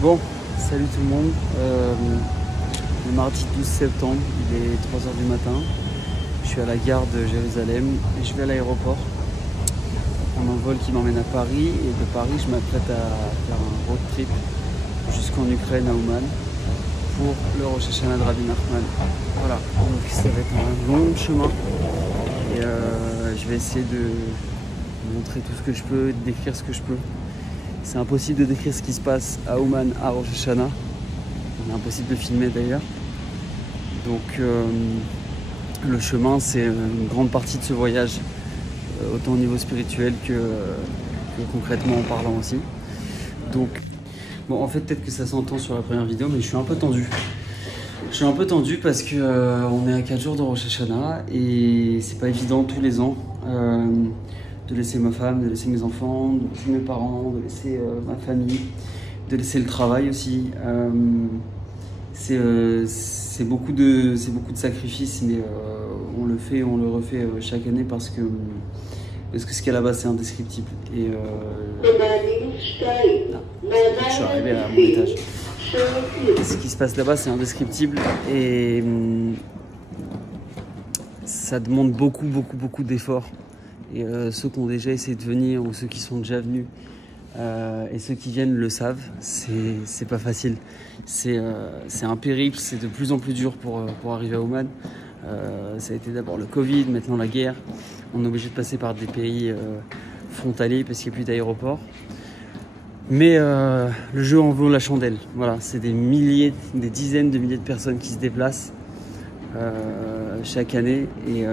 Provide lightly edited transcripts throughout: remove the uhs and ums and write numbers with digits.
Bon, salut tout le monde. Le mardi 12 septembre, il est 3h du matin. Je suis à la gare de Jérusalem et je vais à l'aéroport. On a un vol qui m'emmène à Paris et de Paris, je m'apprête à faire un road trip jusqu'en Ukraine, à Ouman, pour le Rosh Hashanah de Rabbi Nachman. Voilà, donc ça va être un long chemin et je vais essayer de montrer tout ce que je peux, de décrire ce que je peux. C'est impossible de décrire ce qui se passe à Ouman, à Rosh Hashanah. C'est impossible de filmer d'ailleurs. Donc le chemin, c'est une grande partie de ce voyage, autant au niveau spirituel que concrètement en parlant aussi. Donc, bon, en fait, peut-être que ça s'entend sur la première vidéo, mais je suis un peu tendu. Je suis un peu tendu parce que on est à 4 jours de Rosh Hashanah et c'est pas évident tous les ans de laisser ma femme, de laisser mes enfants, de laisser mes parents, de laisser ma famille, de laisser le travail aussi. C'est beaucoup de sacrifices, mais on le fait, on le refait chaque année parce que ce qu'il y a là-bas, c'est indescriptible. Et je suis arrivé à mon étage. Et ce qui se passe là-bas, c'est indescriptible et ça demande beaucoup d'efforts. Et ceux qui ont déjà essayé de venir ou ceux qui sont déjà venus et ceux qui viennent le savent, c'est pas facile. C'est un périple, c'est de plus en plus dur pour arriver à Ouman. Ça a été d'abord le Covid, maintenant la guerre. On est obligé de passer par des pays frontaliers parce qu'il n'y a plus d'aéroport. Mais le jeu en vaut la chandelle. Voilà, c'est des dizaines de milliers de personnes qui se déplacent chaque année et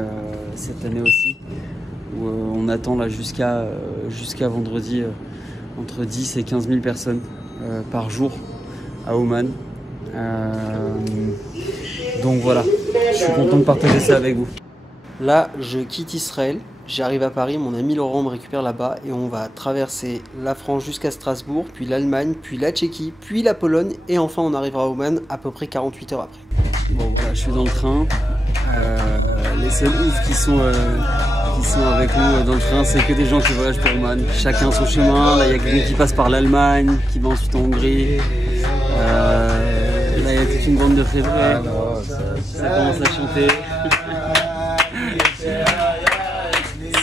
cette année aussi. Où on attend là jusqu'à vendredi entre 10 et 15 000 personnes par jour à Ouman. Donc voilà, je suis content de partager ça avec vous. Là, je quitte Israël, j'arrive à Paris, mon ami Laurent me récupère là-bas et on va traverser la France jusqu'à Strasbourg, puis l'Allemagne, puis la Tchéquie, puis la Pologne et enfin on arrivera à Ouman à peu près 48 heures après. Bon voilà, je suis dans le train. Les seuls oufs qui sont avec nous dans le train, c'est que des gens qui voyagent pour Ouman. Chacun son chemin. Là, il y a quelqu'un qui passe par l'Allemagne, qui va ensuite en Hongrie. Là, il y a toute une bande de février. Ça commence à chanter.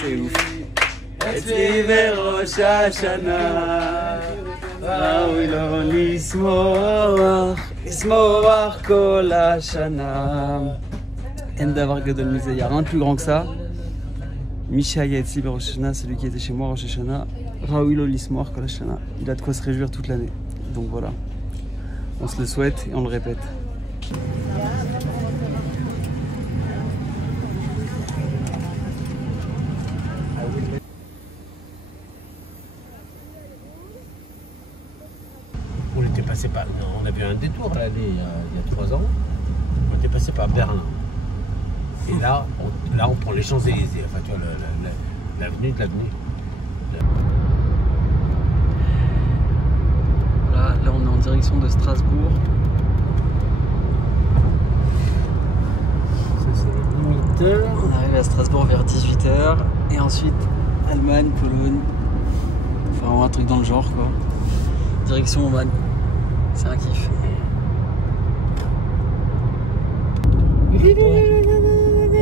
C'est ouf. Il n'y a rien de plus grand que ça. Misha Yaetzi Rosh Hashanah, celui qui était chez moi Rosh Hashanah, Raouilo Lismoar Kol Hashanah. Il a de quoi se réjouir toute l'année. Donc voilà, on se le souhaite et on le répète. On était passé par. On avait un détour là, il y a 3 ans. On était passé par Berlin. Et là, on prend les Champs-Élysées. Enfin, tu vois, l'avenue de l'avenue. Voilà, là, on est en direction de Strasbourg. Ça, c'est 8h. On arrive à Strasbourg vers 18h. Et ensuite, Allemagne, Pologne. Enfin, un truc dans le genre, quoi. Direction Ouman. C'est un kiff.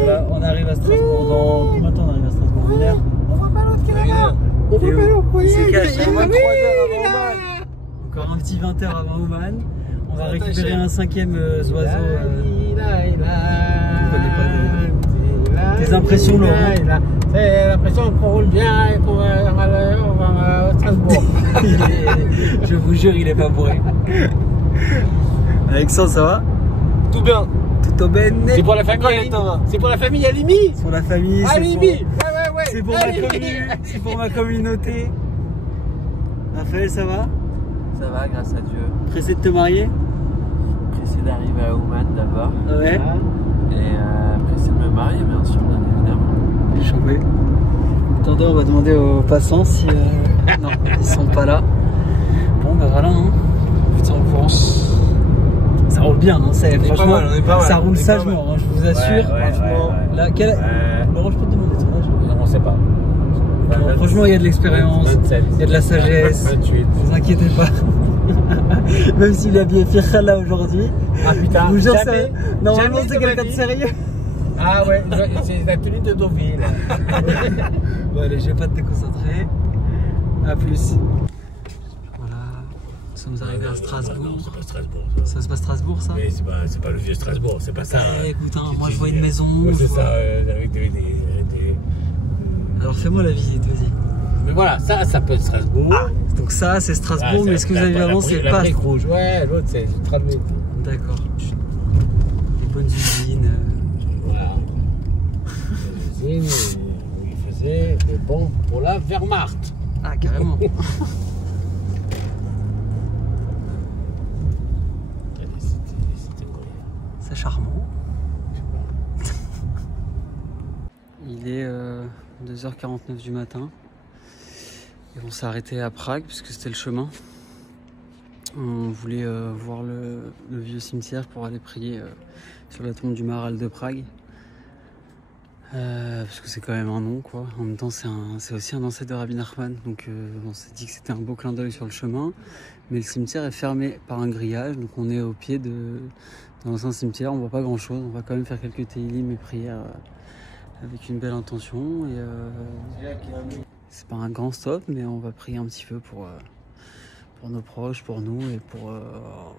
Voilà, on arrive à Strasbourg dans... Combien de temps on arrive à Strasbourg? 1 heure? On voit pas l'autre caméra. On voit pas l'autre. Il s'est caché. On va 3 heures avant Ouman. Encore un petit 20h avant Ouman. On va récupérer un 5e oiseau. Tes impressions, Laurent? C'est l'impression qu'on roule bien et qu'on va à Strasbourg. Je vous jure, il est pas bourré. Alexandre, ça va? Tout bien. Tout bene. C'est pour la famille. C'est pour la famille Alimi. C'est pour la famille. Alimi. C'est pour ma commune. C'est pour ma communauté. Raphaël, ça va? Ça va, grâce à Dieu. Pressé de te marier? Pressé d'arriver à Ouman d'abord. Ouais. Et pressé de me marier, bien sûr, bien évidemment. Chambé. Attendez, on va demander aux passants si... non, ils sont pas là. Bon, bah voilà, hein. Putain, on pense... Ça roule bien, hein. Franchement, ça roule sagement, hein, je vous assure. Franchement, là, Laurent, je peux te demander ton âge? Non, on sait pas. Franchement, il y a de l'expérience, 27. il y a de la sagesse. 28. Ne vous inquiétez pas. Même s'il est habillé Firkhala aujourd'hui. Ah putain, Je vous jure, jamais, normalement jamais c'est de ma quelqu'un de vie. sérieux. Ah ouais, c'est la tenue de Deauville. Bon allez, je vais pas te déconcentrer. A plus. Voilà, nous sommes arrivés à Strasbourg. Non, c'est pas Strasbourg. Ça se passe Strasbourg ça? Mais c'est pas le vieux Strasbourg, c'est pas ça. Écoute, hein, moi je vois une maison. Ouais, c'est je vois- ça, avec des... Alors fais-moi la visite, vas-y. Mais voilà, ça peut être Strasbourg. Donc ça c'est Strasbourg, Ah, mais ce que vous avez vu avant c'est la pas... brique rouge, ouais, l'autre c'est Strasbourg. D'accord. Des bonnes usines. Voilà. L'usine où il faisait des bombes pour la Wehrmacht. Ah carrément. C'était incroyable. C'est charmant. Il est 2h49 du matin. Et on s'est arrêté à Prague puisque c'était le chemin. On voulait voir le vieux cimetière pour aller prier sur la tombe du maréchal de Prague. Parce que c'est quand même un nom quoi. En même temps c'est aussi un ancêtre de Rabbi Nachman. Donc on s'est dit que c'était un beau clin d'œil sur le chemin. Mais le cimetière est fermé par un grillage. Donc on est au pied dans l'ancien cimetière. On voit pas grand chose. On va quand même faire quelques télim et prières avec une belle intention. Et c'est pas un grand stop, mais on va prier un petit peu pour nos proches, pour nous et pour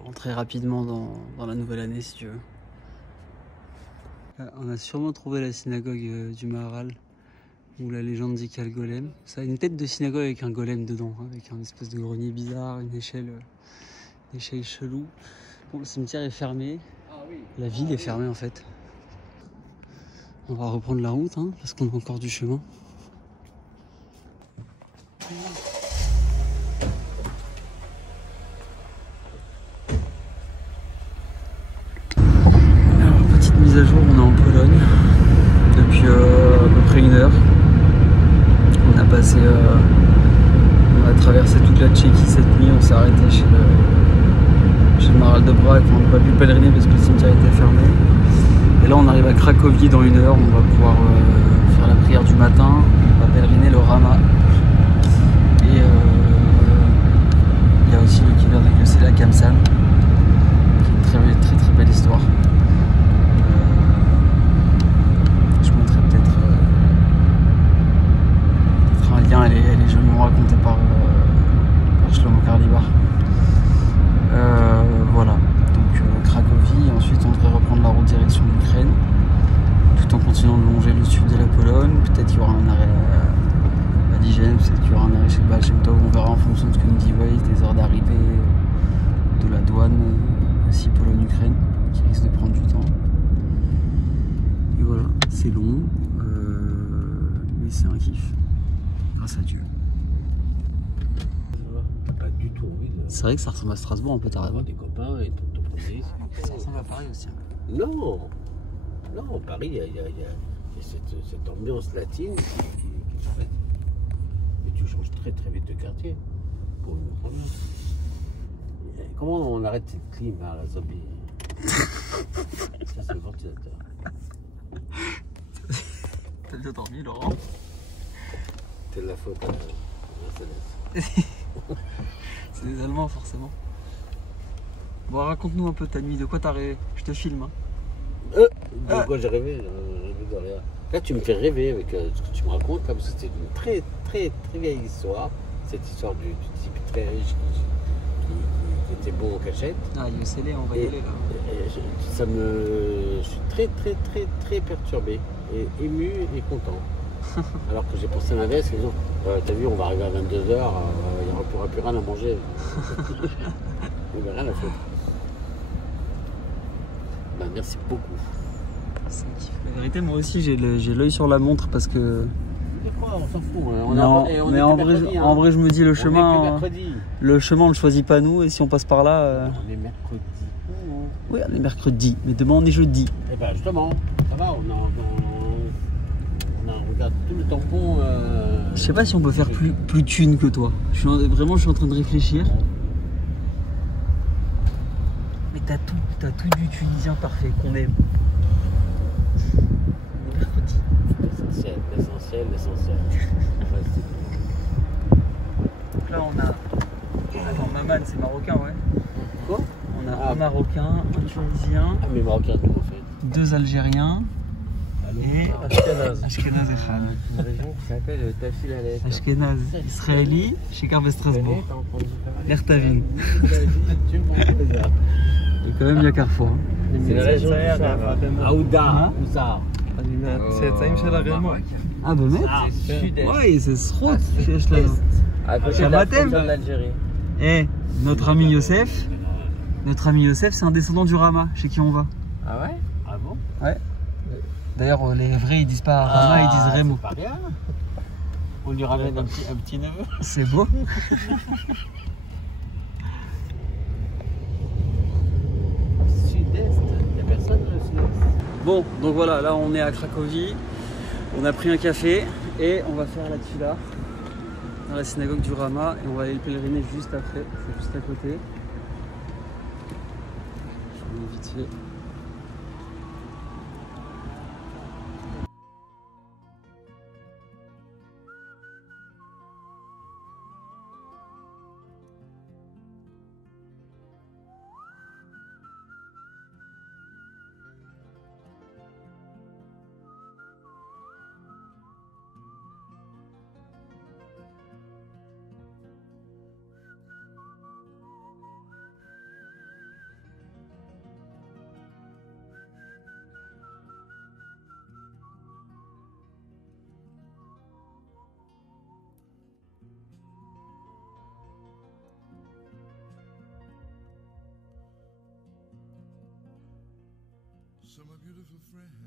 entrer rapidement dans la nouvelle année si tu veux. On a sûrement trouvé la synagogue du Maharal, où la légende dit qu'il y a le golem. Ça a une tête de synagogue avec un golem dedans, avec un espèce de grenier bizarre, une échelle chelou. Bon, le cimetière est fermé, la ville est fermée en fait. On va reprendre la route hein, parce qu'on a encore du chemin. Mise à jour, on est en Pologne depuis à peu près 1 heure. On a passé, on a traversé toute la Tchéquie cette nuit. On s'est arrêté chez le maréchal de Prague. On n'a pas pu pèleriner parce que le cimetière était fermé. Et là, on arrive à Cracovie dans 1 heure. On va pouvoir faire la prière du matin. On va pèleriner le Rama. Et il y a aussi le Kiver de Yosela Kamsan, qui est une très belle histoire. Elle est joliment racontée par Shlomo Karlibar. Voilà, donc Cracovie, et ensuite on devrait reprendre la route direction l'Ukraine, tout en continuant de longer le sud de la Pologne. Peut-être qu'il y aura un arrêt à Dijon, peut-être qu'il y aura un arrêt chez Baal Shem Tov, on verra en fonction de ce que nous dit Waze, des heures d'arrivée, de la douane, aussi Pologne-Ukraine, qui risque de prendre du temps. Et voilà, c'est long, mais c'est un kiff. Grâce à Dieu. Pas du tout envie de... C'est vrai que ça ressemble à Strasbourg un peu, t'as raison. avoir des copains et tout promener ici. Ça ressemble à Paris aussi. Non, non, Paris, il y a cette ambiance latine qui est chouette. Mais tu changes très vite de quartier pour une autre ambiance. Comment on arrête cette clim à la zombie? Ça, c'est le ventilateur. T'as bien dormi, Laurent? C'est de la faute à Mercedes. C'est des Allemands, forcément. Bon, raconte-nous un peu ta nuit, de quoi t'as rêvé? Je te filme. Hein. De quoi j'ai rêvé? J'ai rêvé de rien. Là, tu me fais rêver avec ce que tu me racontes, là, parce que c'est une très vieille histoire. Cette histoire du type très riche qui était bon en cachette. Ah, Yosele, on va y aller là. Je suis très perturbé, et ému et content. Alors que j'ai pensé l'inverse, les gens, t'as vu, on va arriver à 22h, il n'y aura plus rien à manger. Il n'y a rien à foutre. Ben, merci beaucoup. C'est un kiff. La vérité, moi aussi, j'ai l'œil sur la montre parce que. Mais quoi, on s'en fout. On mais en vrai, je me dis, le chemin, on le choisit pas nous, et si on passe par là. On est mercredi. Oui, on est mercredi, mais demain on est jeudi. Et ben justement, ça va, on regarde tout le tampon. Je sais pas si on peut faire plus thune que toi. Je suis en train de réfléchir. Mais t'as tout du tunisien parfait qu'on aime. On est mercredi. L'essentiel. Donc là on a. Attends, Maman c'est marocain, ouais. Quoi? On a un Marocain, un Tunisien, Ah, mais Marocain, tout en fait. 2 Algériens et Ashkenaz. Ashkenaz et Khan. Une région qui s'appelle Tafil Alet. Ashkenaz israéli chez Carve Strasbourg. Ertavin. Tu vois, c'est ça. Il y a quand même bien Carrefour. Hein. C'est la région du Sahara. Aouda, Oussar. C'est הצעים של הרימון. Ah באמת? Sud-est. Oui, c'est זכות שיש לנו. À côté de la שמעתם? frontière de l'Algérie. Et notre ami Youssef, c'est un descendant du Rama, chez qui on va. Ah ouais? Ah bon? D'ailleurs, les vrais, ils disent pas Rama, ils disent Remo. C'est pas rien. On lui ramène un petit neveu. C'est beau. Sud-Est, il n'y a personne dans le sud-est. Bon, donc voilà, là on est à Cracovie. On a pris un café et on va faire la tfila dans la synagogue du Rama et on va aller le pèleriner juste après, c'est juste à côté. Je vais vite fait. So my beautiful friends,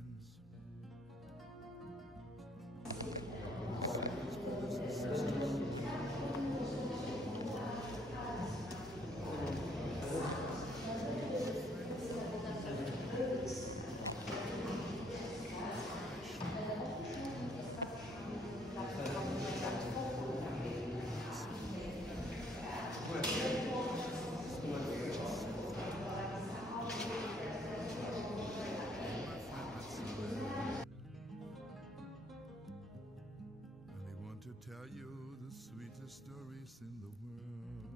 to tell you the sweetest stories in the world.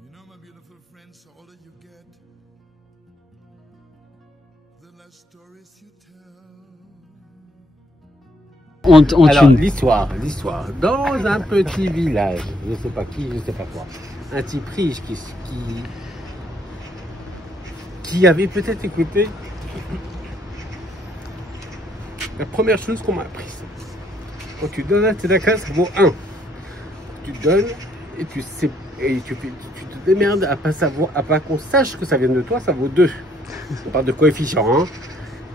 You know, my beautiful friends, all that you get, the less stories you tell. Alors, l'histoire. Dans un petit village, je sais pas qui, je sais pas quoi, un type riche qui avait peut-être écouté la première chose qu'on m'a apprise. Quand tu donnes un tzedaka, ça vaut 1. Tu donnes et tu sais, et tu te démerdes à pas qu'on sache que ça vient de toi, ça vaut 2. On parle de coefficient, hein.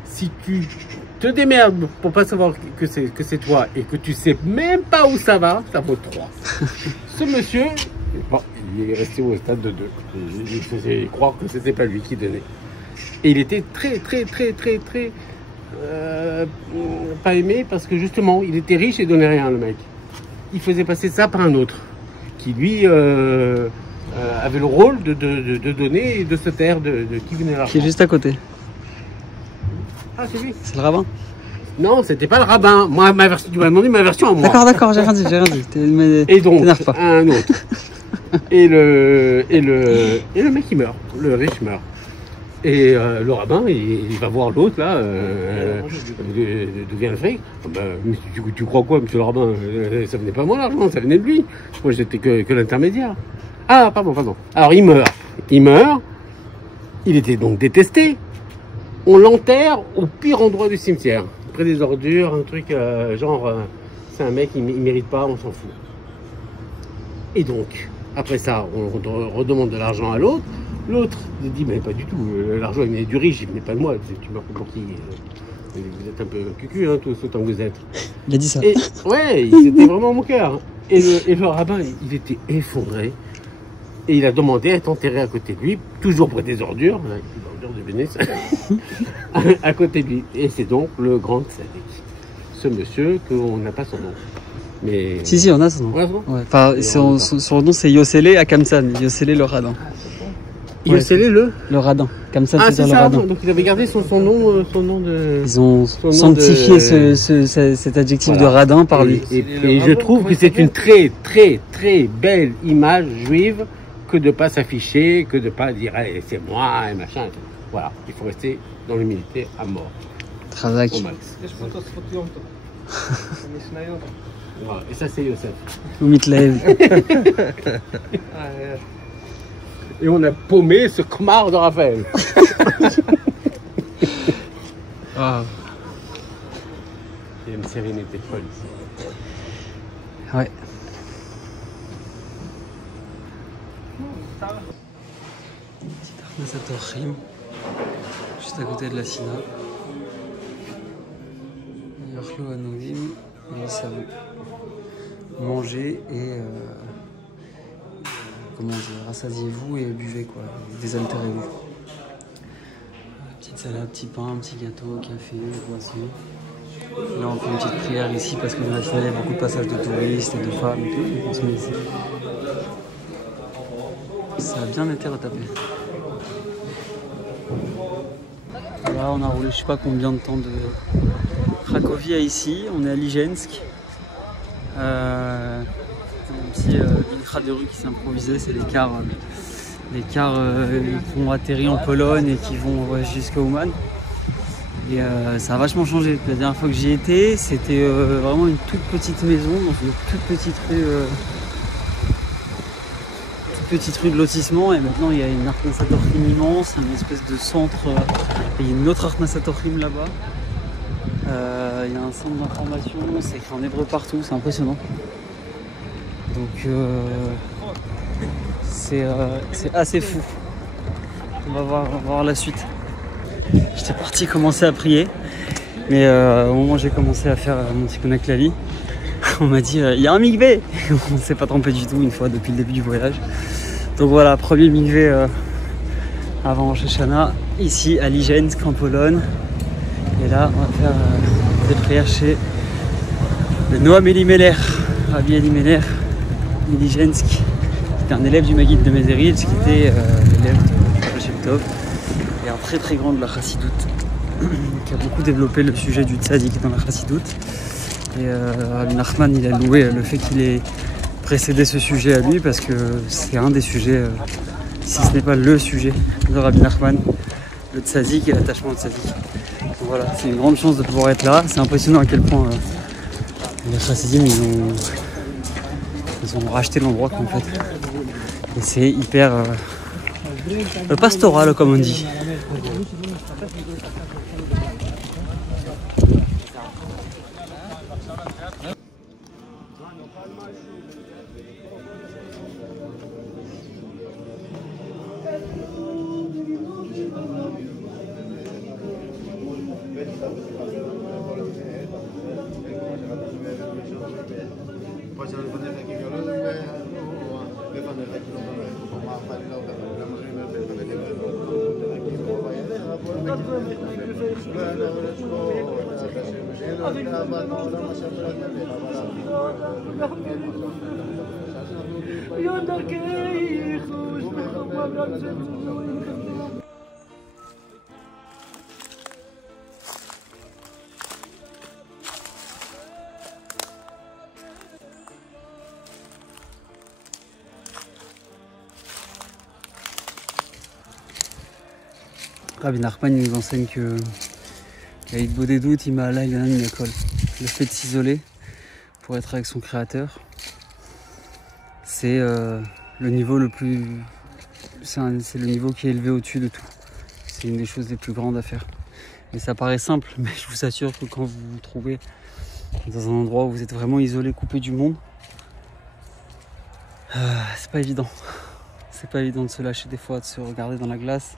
Si tu te démerdes pour pas savoir que c'est toi et que tu sais même pas où ça va, ça vaut 3. Ce monsieur, bon, il est resté au stade de 2. Il faisait croire que c'était pas lui qui donnait. Et il était très pas aimé parce que justement il était riche et donnait rien, le mec. Il faisait passer ça par un autre qui lui avait le rôle de donner et de se taire de qui venait l'argent. Qui est juste à côté. Ah, c'est lui. C'est le rabbin. Non, c'était pas le rabbin. Moi, tu m'as demandé ma version à moi. D'accord, j'ai rien dit. Et donc pas. un autre. et le mec il meurt, le riche meurt. Et le rabbin, il va voir l'autre, là, d'où vient le fric. Mais tu crois quoi, monsieur le rabbin? Ça venait pas de moi l'argent, ça venait de lui. Moi, j'étais que l'intermédiaire. Ah, pardon. Alors, il meurt. Il était donc détesté. On l'enterre au pire endroit du cimetière. Près des ordures, un truc c'est un mec, il mérite pas, on s'en fout. Et donc, après ça, on redemande de l'argent à l'autre. L'autre, il dit, mais pas du tout, l'argent il venait du riche, il venait pas de moi, tu meurs pour qui? Vous êtes un peu cucu, hein, tous autant que vous êtes. Il a dit ça. Et, ouais, c'était vraiment mon cœur. Et le rabbin, il était effondré. Et il a demandé à être enterré à côté de lui, toujours près des ordures, les ordures de Venise, à côté de lui. Et c'est donc le grand tzaddik. Ce monsieur, qu'on n'a pas son nom. Mais... Si, on a son nom. Ouais, bon. Ouais, enfin, son nom c'est Yossele Akamsan, Yossele le radin. Iossele le radin. Comme ça, Ah, c'est c'est le ça. radin. Donc il avait gardé son nom de. Ils ont Son nom sanctifié de- cet adjectif Voilà. de radin par lui. Et je trouve que c'est une très très très belle image juive que de pas s'afficher, que de pas dire hey, c'est moi et machin. Et tout. Voilà, il faut rester dans l'humilité à mort. Trazak. Au max. Voilà. Et ça c'est Youssef. Umitlev. Et on a paumé ce connard de Raphaël. Ah. Il y a une sérénité folle ici. Ouais. Petit Arnasator Rim, juste à côté de la Sina. Yorlo Anonim, et ça vous mangez et comment dire, rassasiez-vous et buvez quoi, désaltérez-vous. Petite salade, petit pain, un petit gâteau, café, boisson. Là on fait une petite prière ici parce que dans la Sina il y a beaucoup de passages de touristes et de femmes et tout, on se met ici. Ça a bien été retapé. Là on a roulé je sais pas combien de temps de Cracovie à ici, on est à Lijensk. Un petit ultra de rue qui s'est improvisé, c'est les cars qui ont atterri en Pologne et qui vont jusqu'à Ouman. Et ça a vachement changé. La dernière fois que j'y étais, c'était vraiment une toute petite maison dans une toute petite rue de lotissement. Et maintenant il y a une Arnasator-Rim immense, une espèce de centre. Et il y a une autre Arnasator-Rim là-bas. Il y a un centre d'information, c'est écrit en hébreu partout, c'est impressionnant. Donc c'est assez fou. On va voir la suite. J'étais parti commencer à prier, mais au moment où j'ai commencé à faire mon tikkun klali, on m'a dit il y a un mikvé. On ne s'est pas trompé du tout une fois depuis le début du voyage. Donc voilà, premier mikvé avant Rosh Hashanah, ici à Lijensk en Pologne. Et là on va faire des prières chez le Noam Elimelech, Rabbi Elimelech Lijensk, qui était un élève du Maguide de Mézéridj, qui était l'élève de Baal Shem Tov, et un très très grand de la Chassidoute, qui a beaucoup développé le sujet du tzaddik dans la Chassidoute. Et Rabbi Nachman il a loué le fait qu'il ait précédé ce sujet à lui, parce que c'est un des sujets, si ce n'est pas le sujet de Rabbi Nachman, le tzaddik et l'attachement au tzaddik. Donc voilà, c'est une grande chance de pouvoir être là. C'est impressionnant à quel point les chassidim ils ont racheté l'endroit en fait. Et c'est hyper pastoral comme on dit. Rabbi Nachman nous enseigne que qu'avec beau des doutes, il m'a là, il y en a une école. Le fait de s'isoler pour être avec son créateur, c'est le niveau le plus. C'est le niveau qui est élevé au-dessus de tout. C'est une des choses les plus grandes à faire. Et ça paraît simple, mais je vous assure que quand vous vous trouvez dans un endroit où vous êtes vraiment isolé, coupé du monde, c'est pas évident. C'est pas évident de se lâcher des fois, de se regarder dans la glace,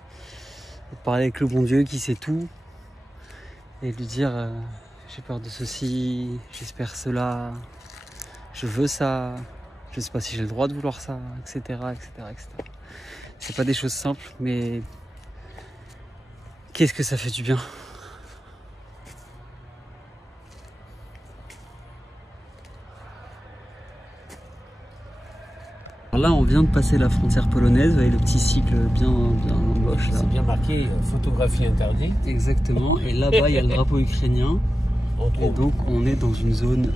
de parler avec le bon Dieu qui sait tout et de lui dire j'ai peur de ceci, j'espère cela, je veux ça, je sais pas si j'ai le droit de vouloir ça, etc. C'est pas des choses simples, mais qu'est-ce que ça fait du bien. Alors là, on vient de passer la frontière polonaise, vous voyez le petit cycle bien moche là. C'est bien marqué photographie interdite. Exactement, et là-bas il y a le drapeau ukrainien. Entre Et autres. donc on est dans une zone,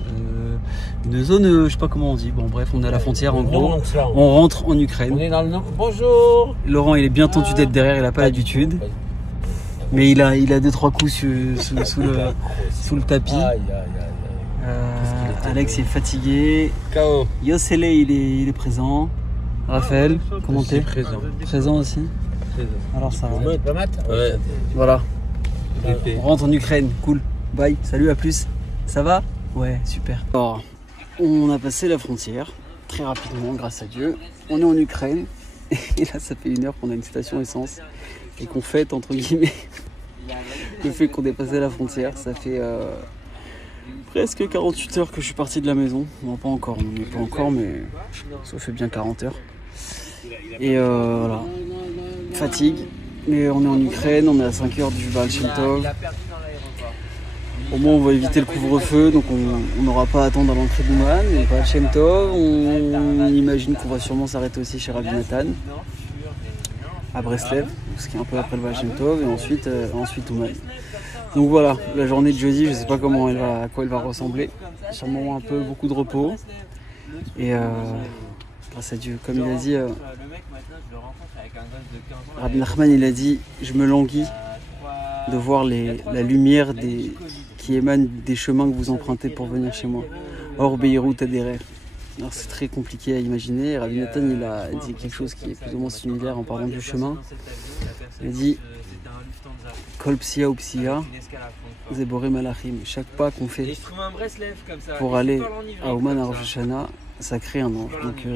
je sais pas comment on dit, bon bref, on est à la frontière en gros. On rentre en On Ukraine. est dans le nord. Bonjour. Laurent il est bien tendu d'être derrière, il a pas l'habitude. Mais il a 2-3 coups sous le tapis. Aïe, aïe, aïe. Alex est fatigué. KO. Yossele il est présent. Raphaël, comment t'es? Présent. Présent aussi. Alors ça va. Pas mat. Ouais. Voilà, L'été. on rentre en Ukraine, cool. Bye, salut, à plus. Ça va? Ouais, super. Alors, on a passé la frontière très rapidement, grâce à Dieu. On est en Ukraine et là ça fait 1 heure qu'on a une station essence et qu'on fête entre guillemets le fait qu'on ait passé la frontière. Ça fait presque 48 heures que je suis parti de la maison. Non, pas encore, on n'y est pas encore, mais ça fait bien 40 heures. Et voilà, fatigue. Mais on est en Ukraine, on est à 5 heures du Baal Shem Tov. Au moins on va éviter le couvre-feu, donc on n'aura pas à attendre à l'entrée d'Ouman. Et Baal Shem Tov, on imagine qu'on va sûrement s'arrêter aussi chez Rabbi Nathan, à Breslev, ce qui est un peu après le Baal Shem Tov, et ensuite Ouman. Donc voilà, la journée de jeudi, je ne sais pas à quoi elle va ressembler. Sûrement beaucoup de repos. Et grâce à Dieu, comme il a dit, Rabbi Nachman, il a dit, je me languis de voir la lumière qui émane des chemins que vous empruntez pour venir chez moi. Or Beirut Aderer. Alors c'est très compliqué à imaginer. Rabbi Nathan, il a dit quelque chose qui est plus ou moins similaire en parlant du chemin. Il a dit Kol psia ou psia, Zebore Malachim. Chaque pas qu'on fait pour aller à Ouman à Rosh Hashanah, ça crée un ange. Donc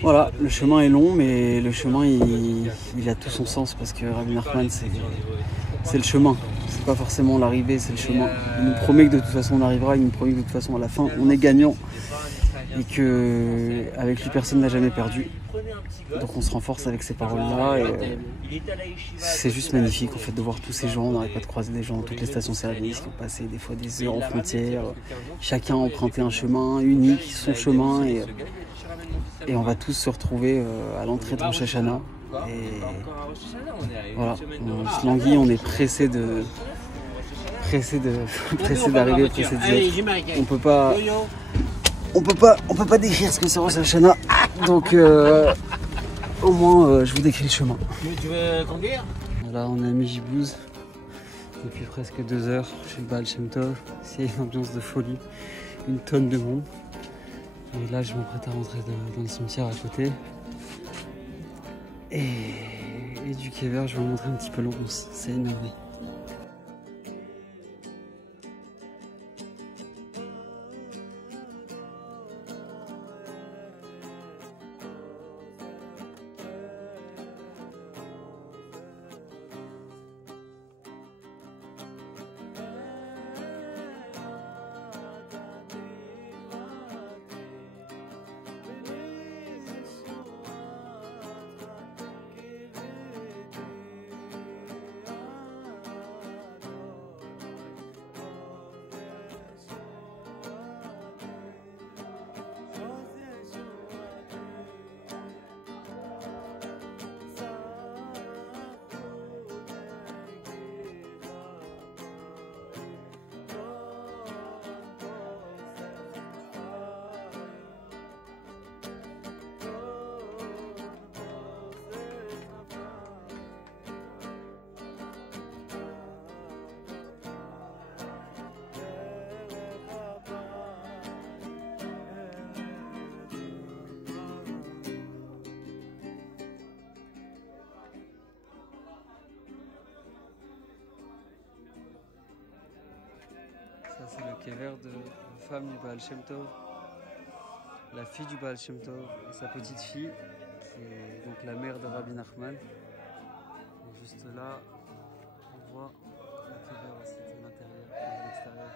voilà, le chemin est long, mais le chemin il a tout son sens parce que Rabbi Nachman c'est le chemin, c'est pas forcément l'arrivée, c'est le chemin. Il nous promet que de toute façon on arrivera, il nous promet que de toute façon à la fin on est gagnant et que avec lui personne n'a jamais perdu. Donc on se renforce avec ces paroles-là et c'est juste magnifique en fait de voir tous ces gens. On n'arrête pas de croiser des gens dans toutes les stations service qui ont passé des fois des heures en frontière. Chacun a emprunté un chemin unique, son chemin et on va tous se retrouver à l'entrée de Rosh Hashanah. Et voilà, on se languit, on est pressé d'arriver, pressé d'y être. On peut pas décrire ce que c'est Rosh Hashanah, donc au moins je vous décris le chemin. Tu veux conduire? Là on est à Mijibouz depuis presque 2 heures chez le Baal Shem Tov. C'est une ambiance de folie, une tonne de monde. Et là je m'apprête à rentrer dans le cimetière à côté. Et du Kever, je vais vous montrer un petit peu l'ambiance, c'est une merveille. Ça c'est le kever de la femme du Baal Shem Tov, la fille du Baal Shem Tov et sa petite fille, qui est donc la mère de Rabbi Nachman. Et juste là, on voit le kever aussi de l'intérieur et de l'extérieur.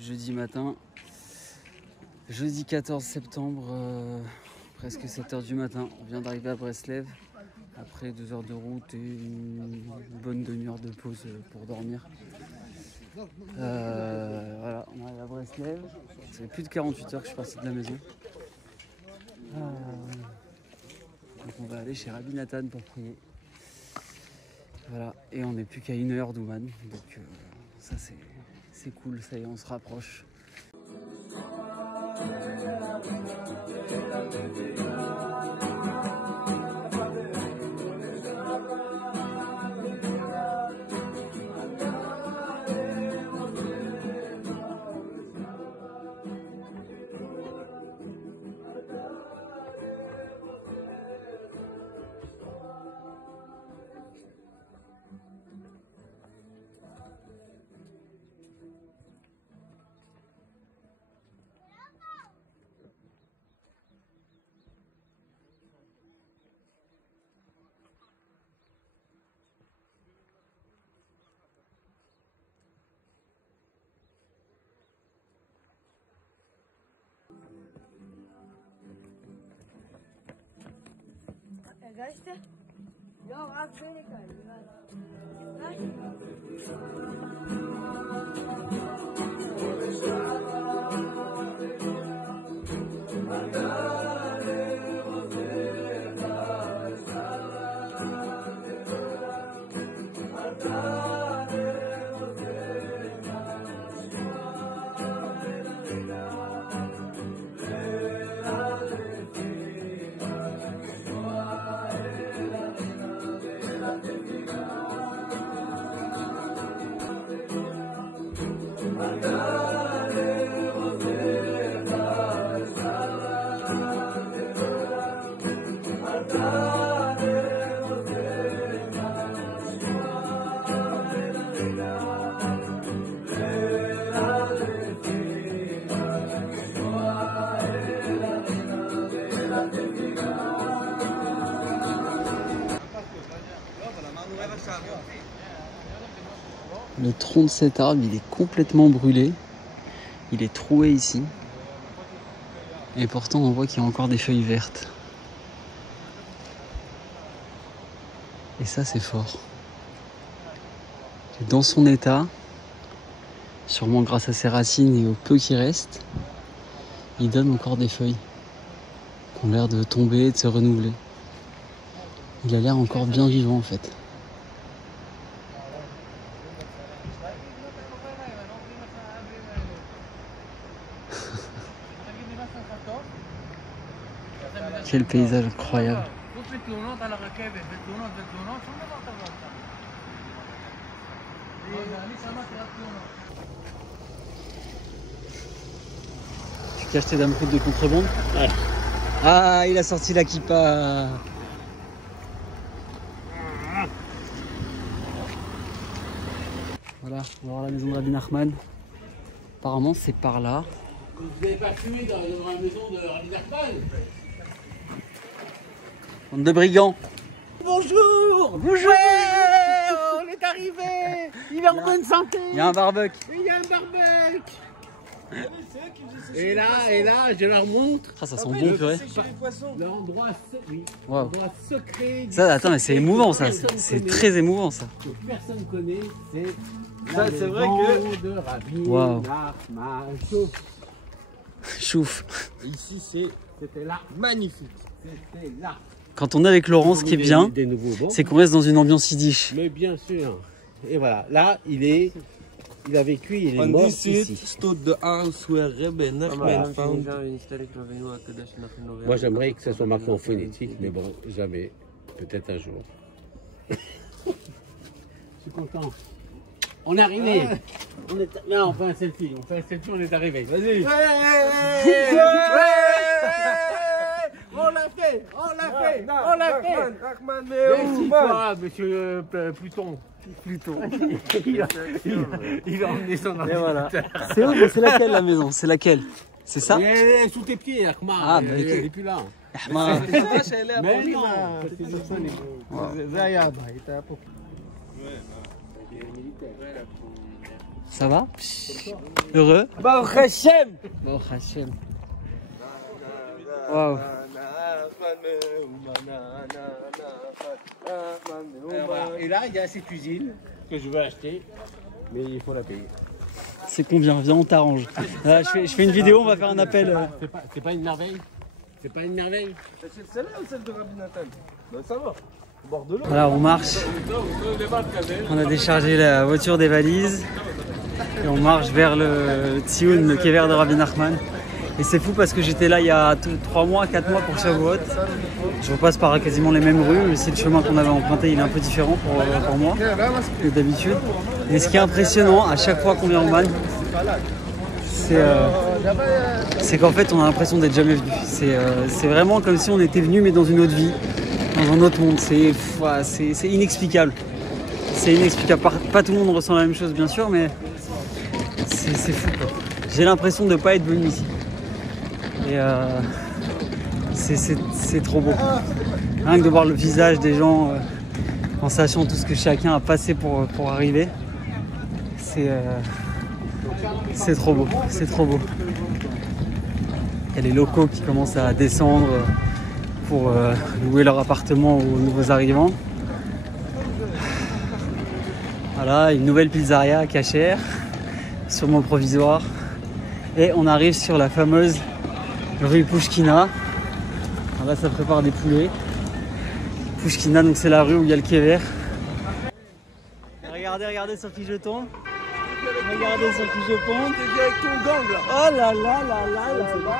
Jeudi matin, jeudi 14 septembre, presque 7 h du matin. On vient d'arriver à Breslev après 2 heures de route et une bonne demi-heure de pause pour dormir. Voilà, on arrive à Breslev. Ça fait plus de 48 heures que je suis parti de la maison. Donc on va aller chez Rabbi Nathan pour prier. Voilà, et on n'est plus qu'à 1 heure d'Ouman. Donc ça c'est cool, ça y est, on se rapproche. Agachta? Yok abi böyle Le tronc de cet arbre, il est complètement brûlé. Il est troué ici. Et pourtant, on voit qu'il y a encore des feuilles vertes. Et ça, c'est fort. Dans son état, sûrement grâce à ses racines et au peu qui reste, il donne encore des feuilles qui ont l'air de tomber et de se renouveler. Il a l'air encore bien vivant en fait. Quel paysage incroyable. Tu t'es acheté d'Amroud de contrebande? Ouais. Ah, il a sorti la kippa. Voilà, on va voir la maison de Rabbi Nachman. Apparemment, c'est par là. Vous n'avez pas fumé dans la maison de Rabbi Nachman? Bande de brigands. Bonjour. Bonjour. Ouais, on est arrivé. Il est en bonne santé. Il y a un barbecue. Il y a un barbecue. Et là, je leur montre Ah, ça sent bon, purée. l'endroit oui, Wow. l'endroit secret. Ça, attends, mais c'est émouvant, ça. Personne C'est connaît, très émouvant, ça. que personne connaît, c'est Ça, la c'est vrai maison de Rabbi Wow. Nachman. Chouf. Chouf. Ici, c'est C'était là, magnifique. c'était là. Quand on est avec Laurent, ce qui est bien, Des nouveaux bancs. c'est qu'on reste dans une ambiance yiddish. Mais bien sûr. Et voilà, là, il a vécu, il est On mort this ici. it stood the house where Rebbe Nachman found. Moi, j'aimerais que ça soit marqué en phonétique, mais bon, jamais. Peut-être un jour. Je suis content. On est arrivé. On est... Non, on fait un selfie. On fait un selfie, on est arrivé. Vas-y. On l'a fait. On l'a fait. On l'a fait. Merci toi, monsieur Pluton. Pluton. Il a emmené son Et voilà. ordinateur. C'est où? C'est laquelle la maison? C'est laquelle? C'est ça? Elle est sous tes pieds, Ahmad. Ah, bah, Elle ok. est plus là. Ahmad. Mais non. זה היה הבית, היה פה. Ça va? Heureux? Baruch Hashem. Bon, Hachem. Waouh. Et là, il y a cette cuisine que je veux acheter, mais il faut la payer. C'est combien? Viens, on t'arrange. Là, je fais une vidéo, on va faire un appel. C'est pas une merveille? C'est pas une merveille? C'est celle-là ou celle de Rabbi Nathan? Ben ça va. Au bord de l'eau. Voilà, on marche. On a déchargé la voiture des valises. Et on marche vers le Tzioun, le kever de Rabbi Nachman. Et c'est fou parce que j'étais là il y a 3 mois, 4 mois pour Shavuot. Je repasse par quasiment les mêmes rues, mais c'est le chemin qu'on avait emprunté, il est un peu différent pour moi que d'habitude. Mais ce qui est impressionnant à chaque fois qu'on vient au Man, c'est qu'en fait on a l'impression d'être jamais venu. C'est vraiment comme si on était venu mais dans une autre vie, dans un autre monde. C'est inexplicable. C'est inexplicable. Pas tout le monde ressent la même chose bien sûr, mais c'est fou quoi. J'ai l'impression de ne pas être venu ici. Et c'est trop beau. Rien que de voir le visage des gens en sachant tout ce que chacun a passé pour arriver, c'est trop beau, c'est trop beau. Il y a les locaux qui commencent à descendre pour louer leur appartement aux nouveaux arrivants. Voilà, une nouvelle pizzeria cachère, sûrement provisoire. Et on arrive sur la fameuse rue Pouchkina. Alors là, ça prépare des poulets. Pouchkina, donc c'est la rue où il y a le kever. Regardez sur qui je tombe. Regardez sur qui je tombe. T'es venu avec ton gang là. Oh là là là là là là.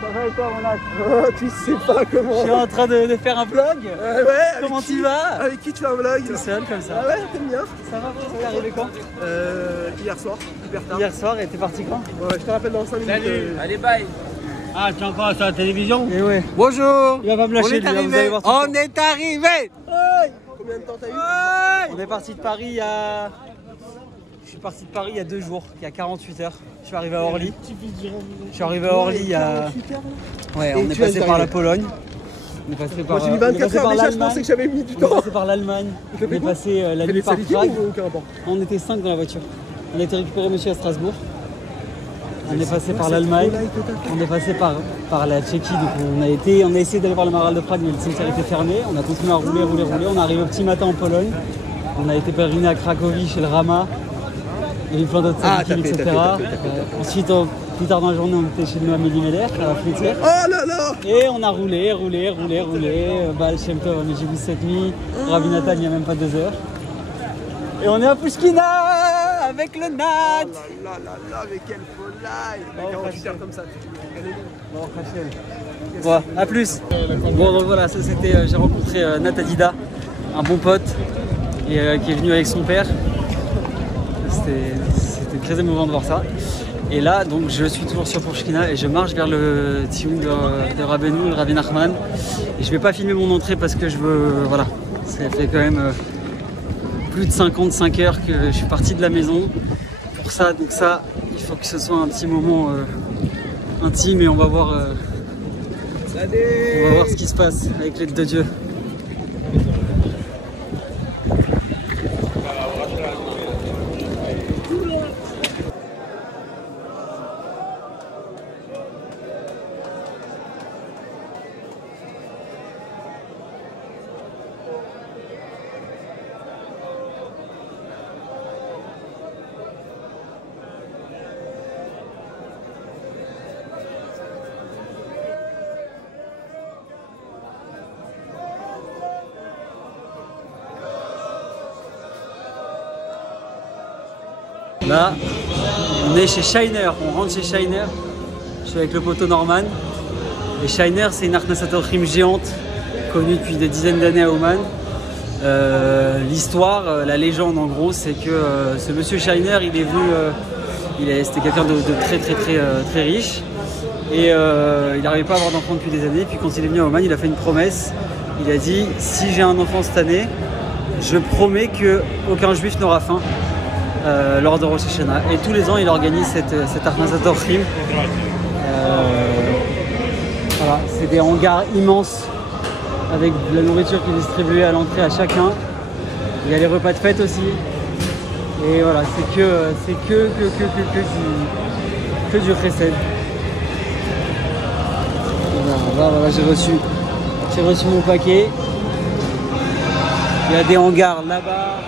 Ça va et toi, mon âge? Oh, tu sais pas comment. Je suis en train de faire un vlog. Ouais, Comment tu vas? Avec qui tu fais un vlog? Tout seul comme ça. Ah ouais, t'aimes bien? Ça va, t'es arrivé quand? Hier soir, hyper tard. Hier soir, et t'es parti quand? Ouais, je te rappelle dans 5 minutes. Allez, bye. Ah, tu es encore sur la télévision? Et ouais. Bonjour. Il va pas me lâcher, lui, hein, vous allez voir tout le temps. On est arrivé. Combien de temps t'as eu? On est parti de Paris il y a... Je suis parti de Paris il y a 2 jours, il y a 48 heures. Je suis arrivé à Orly. Je suis arrivé à Orly il y a... Ouais, on est passé par la Pologne. On est passé par... Moi j'ai mis 24 heures déjà, je pensais que j'avais mis du On est temps. passé par l'Allemagne. On est passé la nuit par Prague. On était 5 dans la voiture. On a été récupérer monsieur à Strasbourg. On est passé par l'Allemagne. On est passé par la Tchéquie. Donc on a essayé d'aller voir le Maral de Prague, mais le cimetière était fermé. On a continué à rouler. On est arrivé au petit matin en Pologne. On a été pèleriné à Cracovie chez le Rama. Il y a eu plein d'autres syndicats, etc. Ensuite, plus tard dans la journée, on était chez nous à Mélimeder, à la frontière. Oh là là. Et on a roulé. Baal Shem Tov à Medjugorje cette nuit. Rabbi Nathan, il n'y a même pas 2 heures. Et on est à Pouchkina avec le Nat. Oh là là, mais quelle folie. 48 heures comme ça, tu Bon, Rachel. Bon, à plus. Bon, donc voilà, ça c'était. J'ai rencontré Nat Adida, un bon pote, et qui est venu avec son père. C'était très émouvant de voir ça. Et là, donc, je suis toujours sur Pouchkina et je marche vers le Tzioun de Rabbeinu, le Rabbi Nachman. Et je vais pas filmer mon entrée parce que je veux. Voilà, ça fait quand même plus de 55 heures que je suis parti de la maison pour ça. Donc ça, il faut que ce soit un petit moment intime et on va voir ce qui se passe avec l'aide de Dieu. Là, on est chez Shiner, on rentre chez Shiner. Je suis avec le poteau Norman. Et Shiner, c'est une Achnasat Orchim géante, connue depuis des dizaines d'années à Oman. L'histoire, la légende en gros, c'est que ce monsieur Shiner, il est venu, c'était quelqu'un de très riche. Et il n'arrivait pas à avoir d'enfant depuis des années. Puis quand il est venu à Oman, il a fait une promesse. Il a dit, si j'ai un enfant cette année, je promets qu'aucun juif n'aura faim. Lors de Rosh Hashanah. Et tous les ans, il organise cette Achnasat Orchim. Voilà, c'est des hangars immenses avec de la nourriture qui est distribuée à l'entrée à chacun. Il y a les repas de fête aussi. Et voilà, c'est que du chesed. Voilà, j'ai reçu mon paquet. Il y a des hangars là-bas,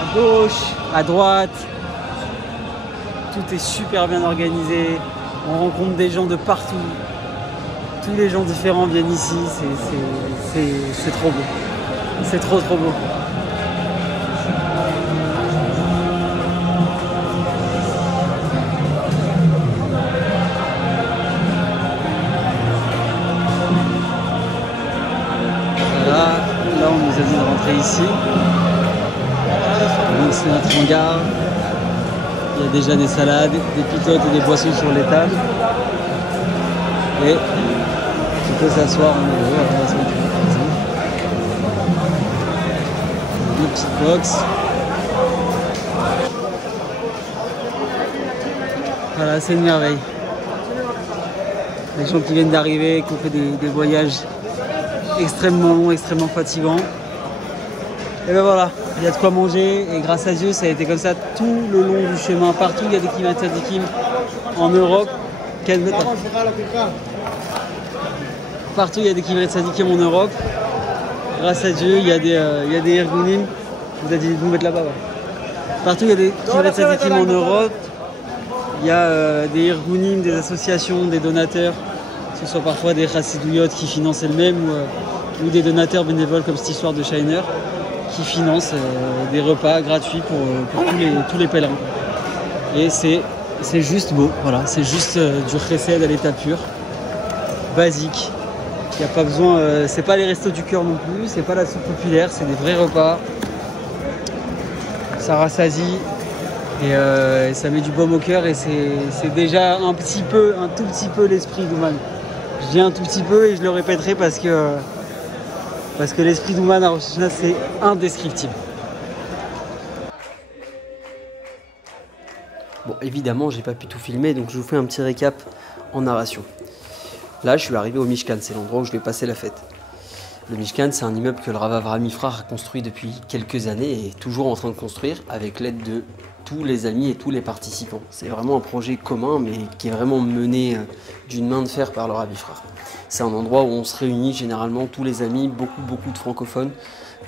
à gauche, à droite. Tout est super bien organisé. On rencontre des gens de partout. Tous les gens différents viennent ici. C'est trop beau. C'est trop beau. Là, on nous a dit de rentrer ici. Donc c'est notre hangar. Il y a déjà des salades, des pitotes et des boissons sur les tables. Et tu peux s'asseoir en haut, on va se mettre comme ça. Deux petites box. Voilà, c'est une merveille. Les gens qui viennent d'arriver, qui ont fait des voyages extrêmement long, extrêmement fatigant. Et ben voilà, il y a de quoi manger et grâce à Dieu ça a été comme ça tout le long du chemin. Partout il y a des Kibbutz Tzadikim en Europe. Partout il y a des Kibbutz Tzadikim en Europe. Grâce à Dieu il y a des Irgunim. Je vous ai dit de vous mettre là-bas. Ouais. Partout il y a des Kibbutz Tzadikim en Europe. Il y a des Irgunim, des associations, des donateurs. Que ce soit parfois des Chassidouillotes qui financent elles-mêmes ou des donateurs bénévoles comme cette histoire de Shiner qui financent des repas gratuits pour tous les pèlerins. Et c'est juste beau, voilà, c'est juste du chesed à l'état pur, basique. Il n'y a pas besoin, c'est pas les restos du cœur non plus, c'est pas la soupe populaire, c'est des vrais repas. Ça rassasie et ça met du baume au cœur et c'est déjà un tout petit peu l'esprit d'Ouman. Je dis un tout petit peu et je le répéterai parce que l'esprit d'Ouman à Rosh Hashanah c'est indescriptible. Bon, évidemment, j'ai pas pu tout filmer, donc je vous fais un petit récap en narration. Là, je suis arrivé au Mishkan, c'est l'endroit où je vais passer la fête. Le Mishkan, c'est un immeuble que le Rav Avraham Ifrach a construit depuis quelques années et est toujours en train de construire avec l'aide de tous les amis et tous les participants. C'est vraiment un projet commun, mais qui est vraiment mené d'une main de fer par le Rav Ifrach. C'est un endroit où on se réunit généralement tous les amis, beaucoup de francophones,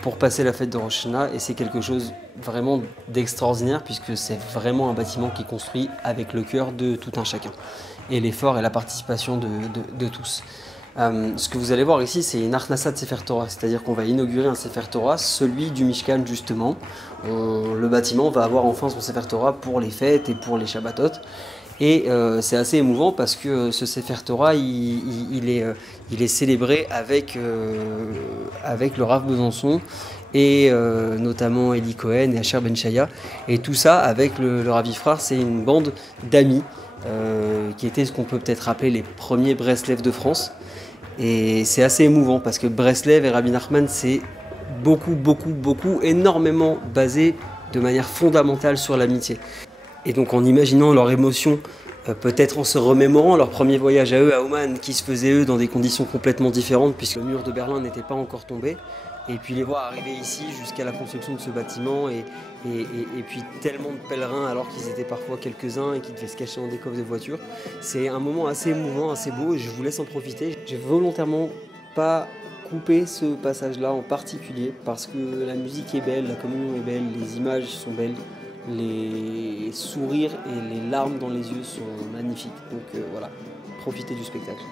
pour passer la fête de Rosh Hashanah, et c'est quelque chose vraiment d'extraordinaire puisque c'est vraiment un bâtiment qui est construit avec le cœur de tout un chacun et l'effort et la participation de tous. Ce que vous allez voir ici, c'est une Achnasat Sefer Torah, c'est-à-dire qu'on va inaugurer un Sefer Torah, celui du Mishkan justement. Le bâtiment va avoir enfin son Sefer Torah pour les fêtes et pour les Shabbatot. Et c'est assez émouvant parce que ce Sefer Torah, il est célébré avec le Rav Besançon et notamment Eli Cohen et Asher Ben Shaya. Et tout ça avec le Rav Ifrach, c'est une bande d'amis qui étaient ce qu'on peut peut-être appeler les premiers Breslev de France. Et c'est assez émouvant parce que Breslev et Rabbi Nachman, c'est énormément basé de manière fondamentale sur l'amitié. Et donc en imaginant leur émotion, peut-être en se remémorant leur premier voyage à eux, à Ouman, qui se faisait eux dans des conditions complètement différentes puisque le mur de Berlin n'était pas encore tombé, et puis les voir arriver ici jusqu'à la construction de ce bâtiment et puis tellement de pèlerins alors qu'ils étaient parfois quelques-uns et qui devaient se cacher dans des coffres de voitures. C'est un moment assez émouvant, assez beau et je vous laisse en profiter. J'ai volontairement pas coupé ce passage-là en particulier parce que la musique est belle, la communion est belle, les images sont belles. Les sourires et les larmes dans les yeux sont magnifiques. Donc voilà, profitez du spectacle.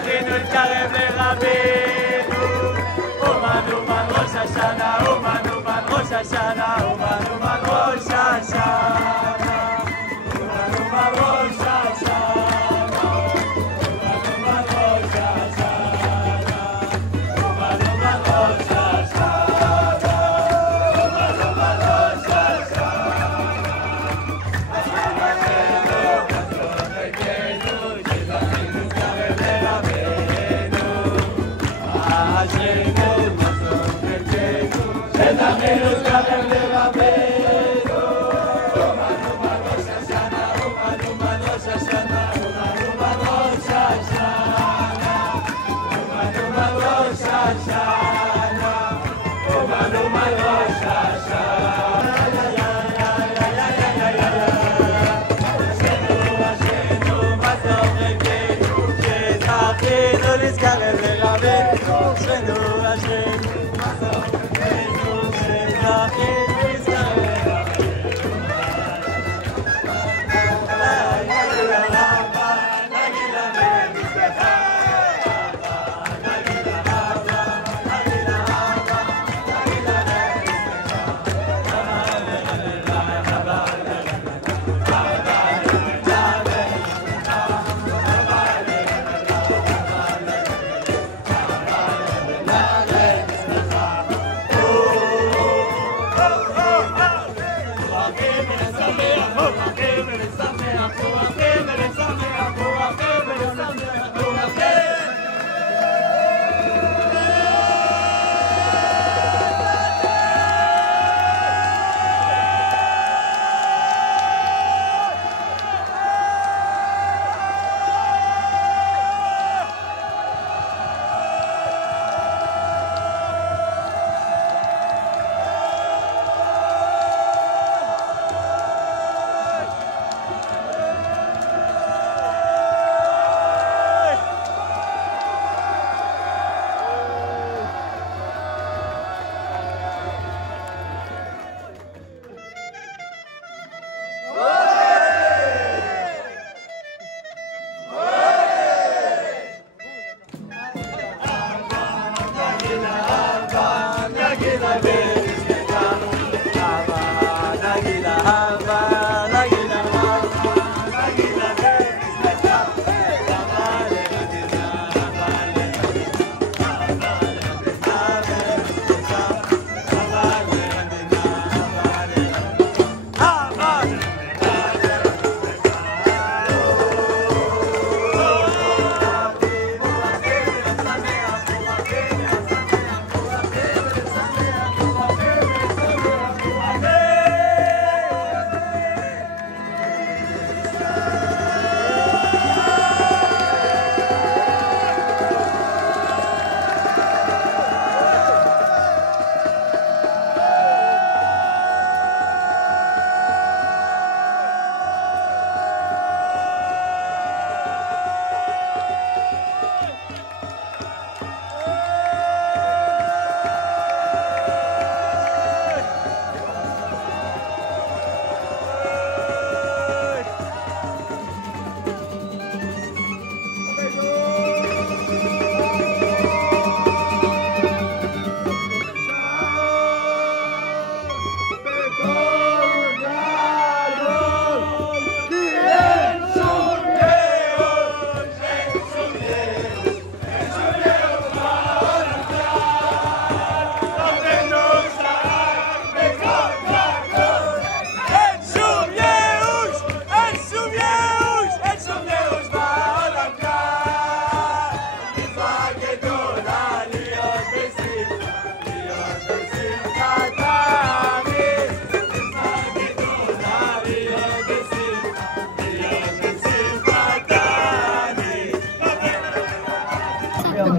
זכינו להתקרב לרבינו. אומן אומן ראש השנה, אומן אומן ראש השנה, אומן אומן ראש השנה. אומן אומן ראש השנה.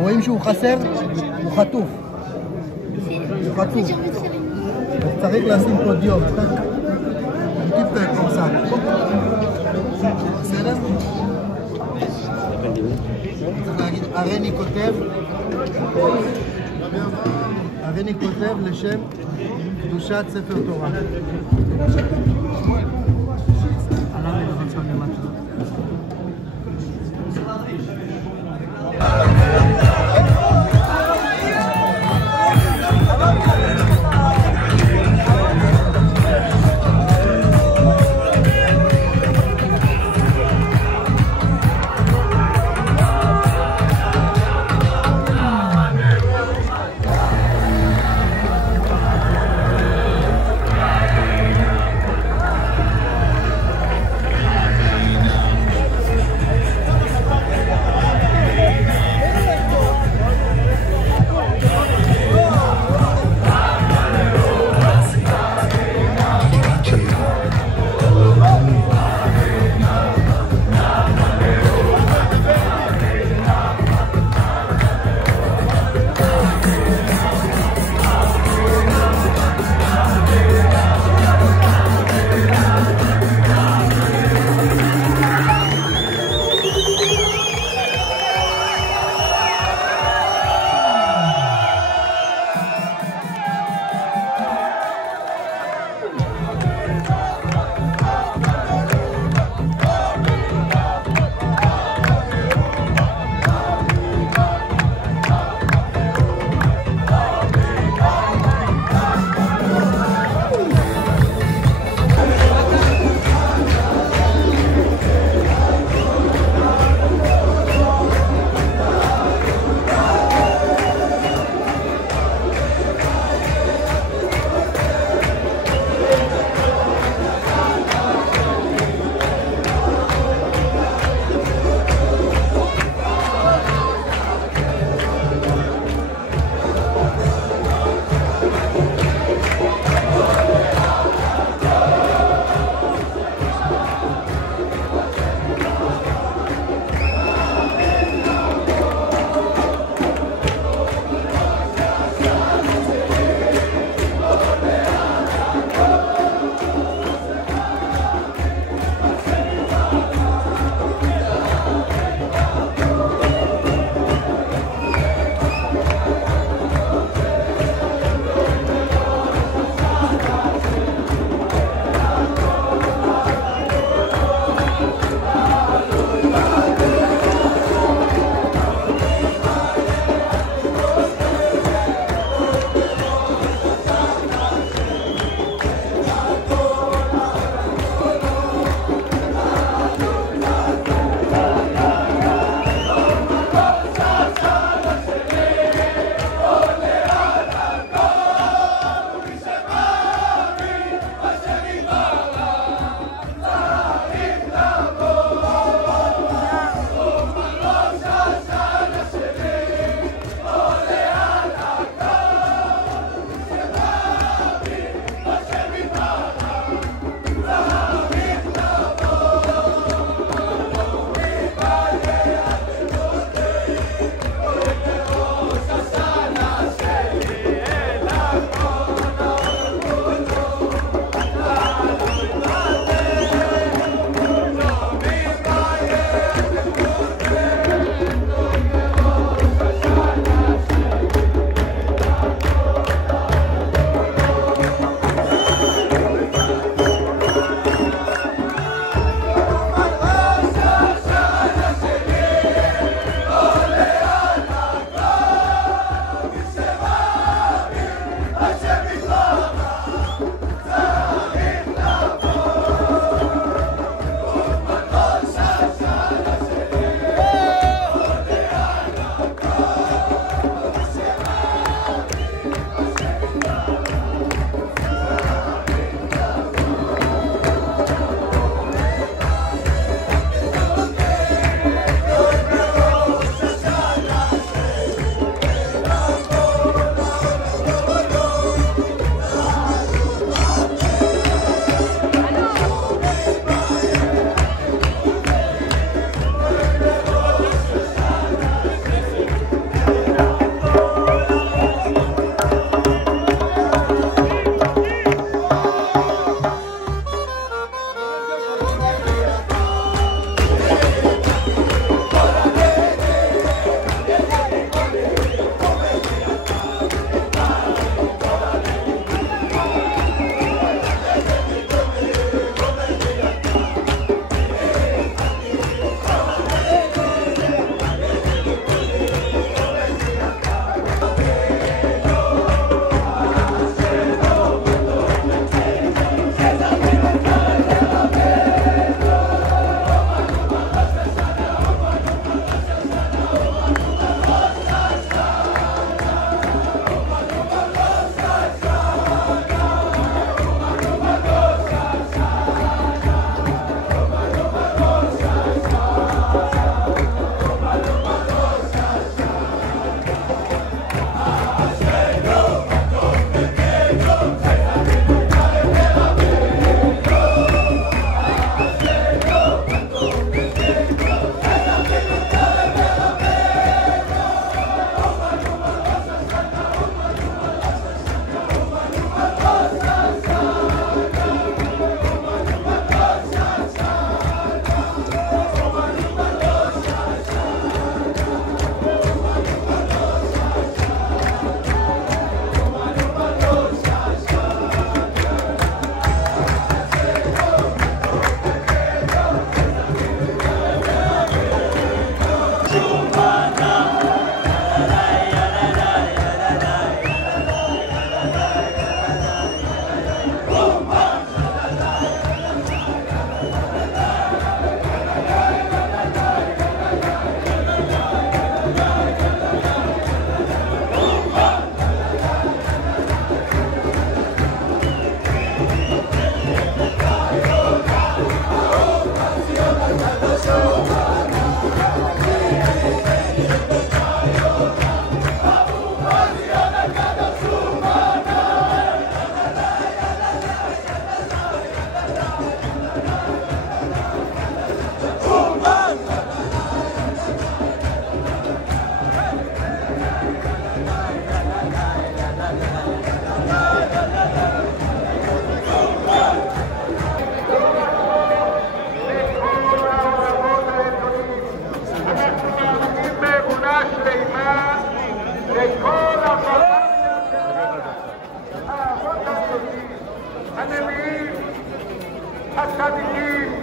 רואים שהוא חסר, הוא חטוף. הוא חטוף. צריך לשים פה דיו. טיפק קורסן. בסדר? צריך להגיד, הרני כותב לשם קדושת ספר תורה. עלה לדבר שם למטה.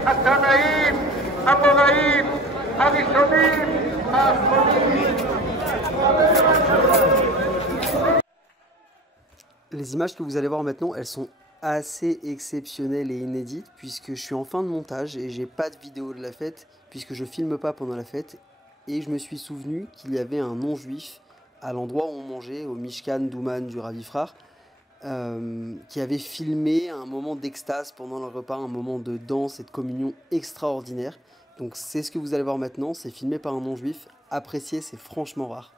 התנאים, המוראים, הראשונים, האחרונים. Les images que vous allez voir maintenant, elles sont assez exceptionnelles et inédites puisque je suis en fin de montage et j'ai pas de vidéo de la fête puisque je filme pas pendant la fête et je me suis souvenu qu'il y avait un non-juif à l'endroit où on mangeait, au Mishkan d'Ouman du Rav Ifrar, qui avait filmé un moment d'extase pendant le repas, un moment de danse et de communion extraordinaire. Donc c'est ce que vous allez voir maintenant, c'est filmé par un non-juif, apprécié, c'est franchement rare.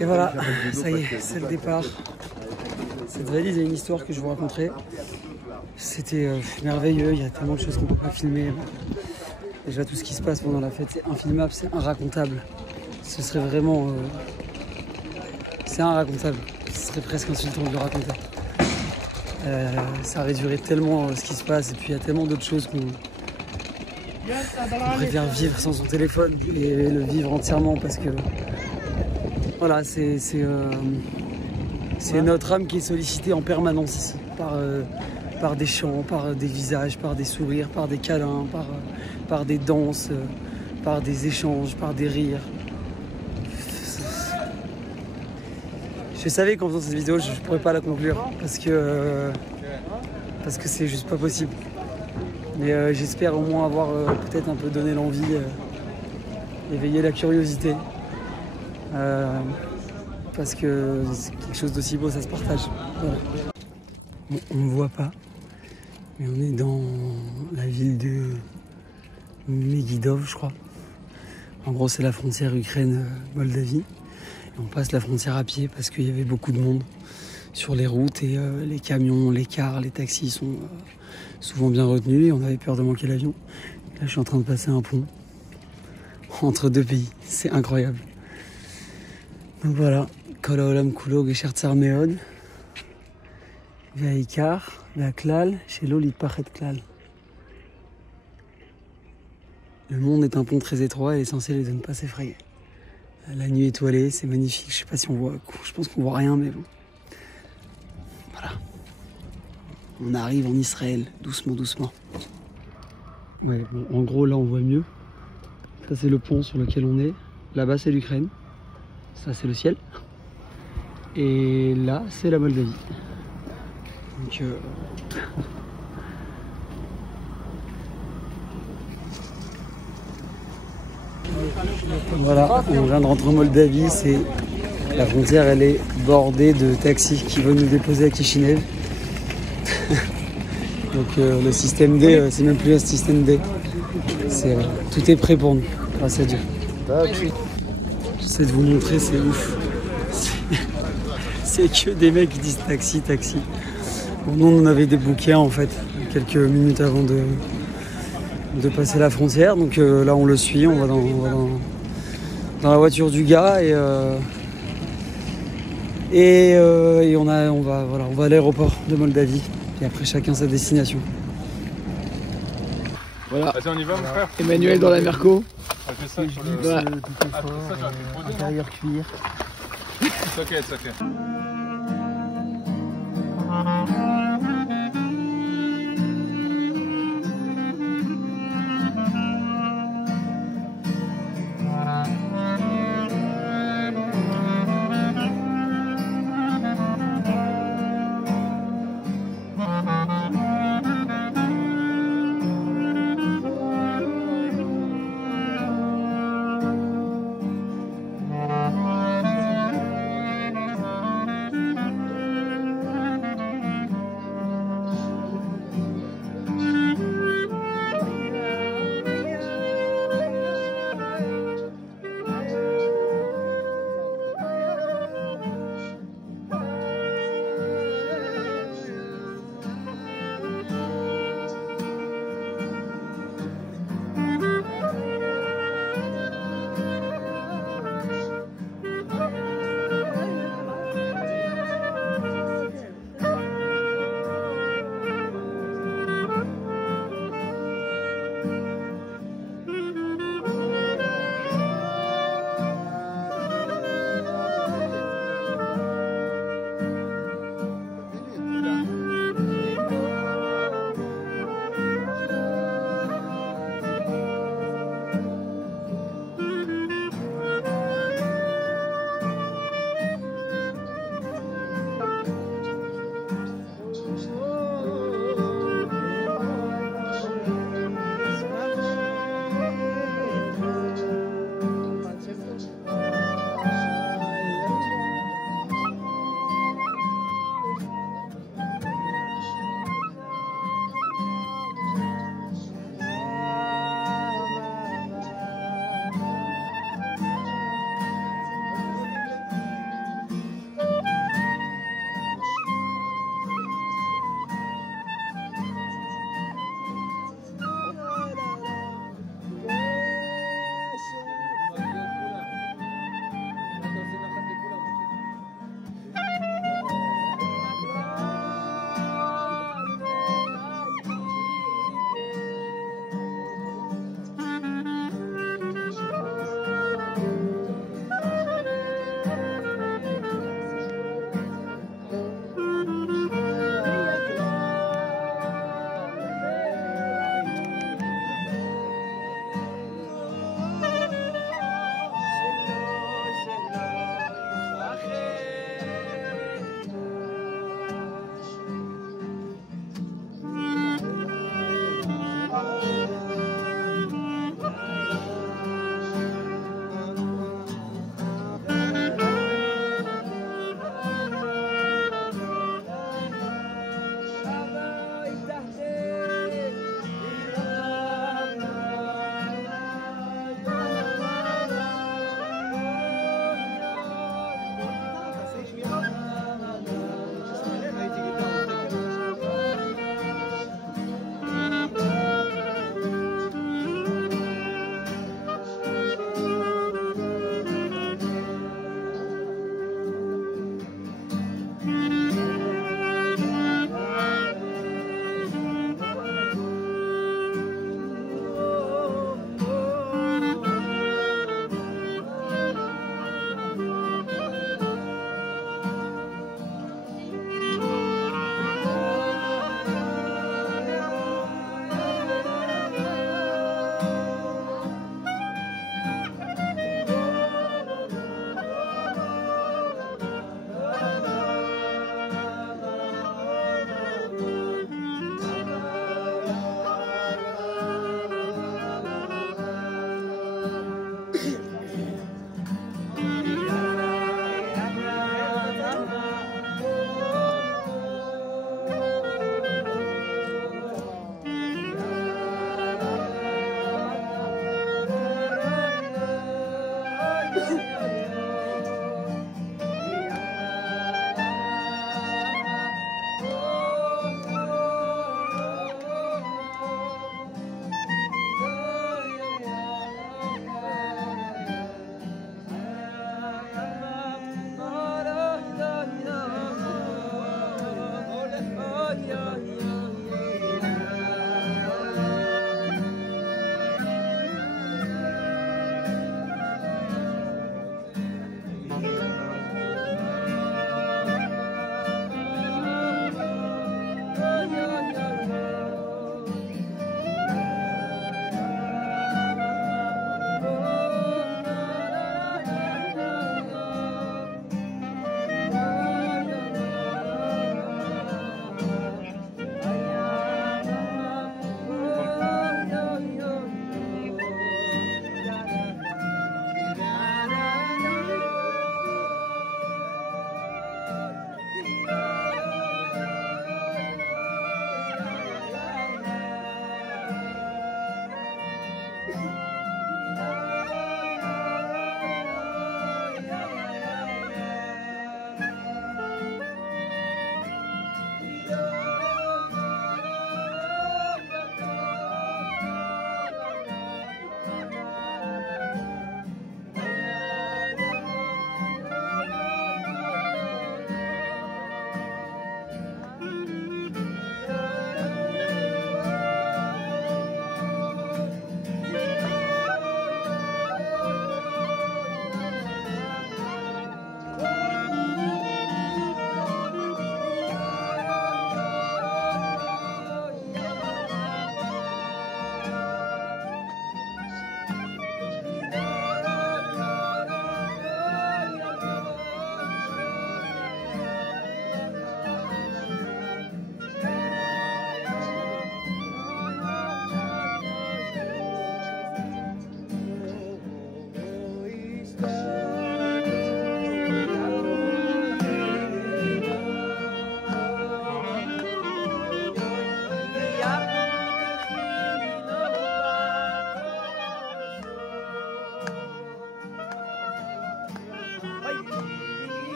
Et voilà, ça y est, c'est le départ. Cette valise a une histoire que je vous raconterai. C'était merveilleux, il y a tellement de choses qu'on ne peut pas filmer. Déjà tout ce qui se passe pendant la fête, c'est infilmable, c'est inracontable. Ce serait vraiment... c'est inracontable. Ce serait presque insultant de le raconter. Ça réduirait tellement ce qui se passe et puis il y a tellement d'autres choses qu'on préfère vivre sans son téléphone et le vivre entièrement parce que voilà, c'est notre âme qui est sollicitée en permanence ici par des chants, par des visages, par des sourires, par des câlins, par des danses, par des échanges, par des rires. Je savais qu'en faisant cette vidéo, je ne pourrais pas la conclure parce que c'est juste pas possible. Mais j'espère au moins avoir peut-être un peu donné l'envie, éveillé la curiosité. Parce que c'est quelque chose d'aussi beau, ça se partage. Voilà. Bon, on ne voit pas, mais on est dans la ville de Megidov, je crois. En gros, c'est la frontière Ukraine-Moldavie. On passe la frontière à pied parce qu'il y avait beaucoup de monde sur les routes et les camions, les cars, les taxis sont souvent bien retenus et on avait peur de manquer l'avion. Là, je suis en train de passer un pont entre deux pays. C'est incroyable. Donc voilà, Kol Haolam Kulo Gesher Tsar Meod, Ve'ikar, Ve'aklal, Shelo Litpachet Klal. Le monde est un pont très étroit et l'essentiel est de ne pas s'effrayer. La nuit étoilée, c'est magnifique. Je sais pas si on voit, je pense qu'on voit rien, mais bon. Voilà. On arrive en Israël, doucement, doucement. Ouais, bon, en gros, là, on voit mieux. Ça, c'est le pont sur lequel on est. Là-bas, c'est l'Ukraine. Ça, c'est le ciel. Et là, c'est la Moldavie. Donc, voilà, on vient de rentrer en Moldavie, la frontière elle est bordée de taxis qui veulent nous déposer à Kishinev. Donc le système D, c'est même plus un système D. Tout est prêt pour nous, grâce à Dieu. J'essaie de vous montrer, c'est ouf. C'est que des mecs qui disent taxi, taxi. Bon, nous on avait des bouquets en fait, quelques minutes avant de passer la frontière. Donc là on le suit, on va dans la voiture du gars et on va à l'aéroport de Moldavie et après chacun sa destination. Voilà. Vas-y, on y va, mon frère. Emmanuel dans la Merco. On fait ça sur le... Voilà. Intérieur cuir. C'est ok, c'est ok.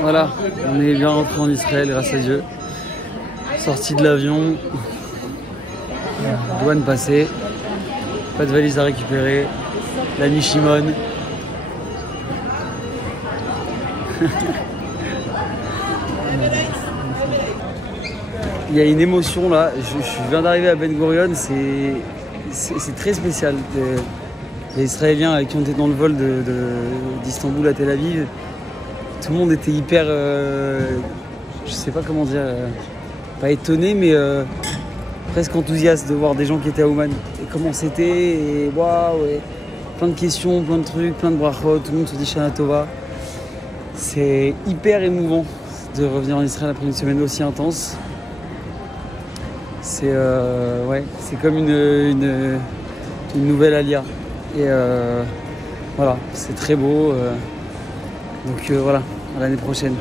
Voilà, on est bien rentré en Israël grâce à Dieu. Sorti de l'avion, douane passée, pas de valise à récupérer, l'ami Shimon. Il y a une émotion là, je viens d'arriver à Ben Gurion, c'est très spécial. Les Israéliens qui ont été dans le vol d'Istanbul à Tel Aviv, tout le monde était hyper, je sais pas comment dire, pas étonné mais presque enthousiaste de voir des gens qui étaient à Ouman et comment c'était, et waouh, plein de questions, plein de trucs, plein de brachot, tout le monde se dit Shana Tova. C'est hyper émouvant de revenir en Israël après une semaine aussi intense. C'est ouais, c'est comme une nouvelle alia. Et voilà, c'est très beau. Donc voilà, à l'année prochaine.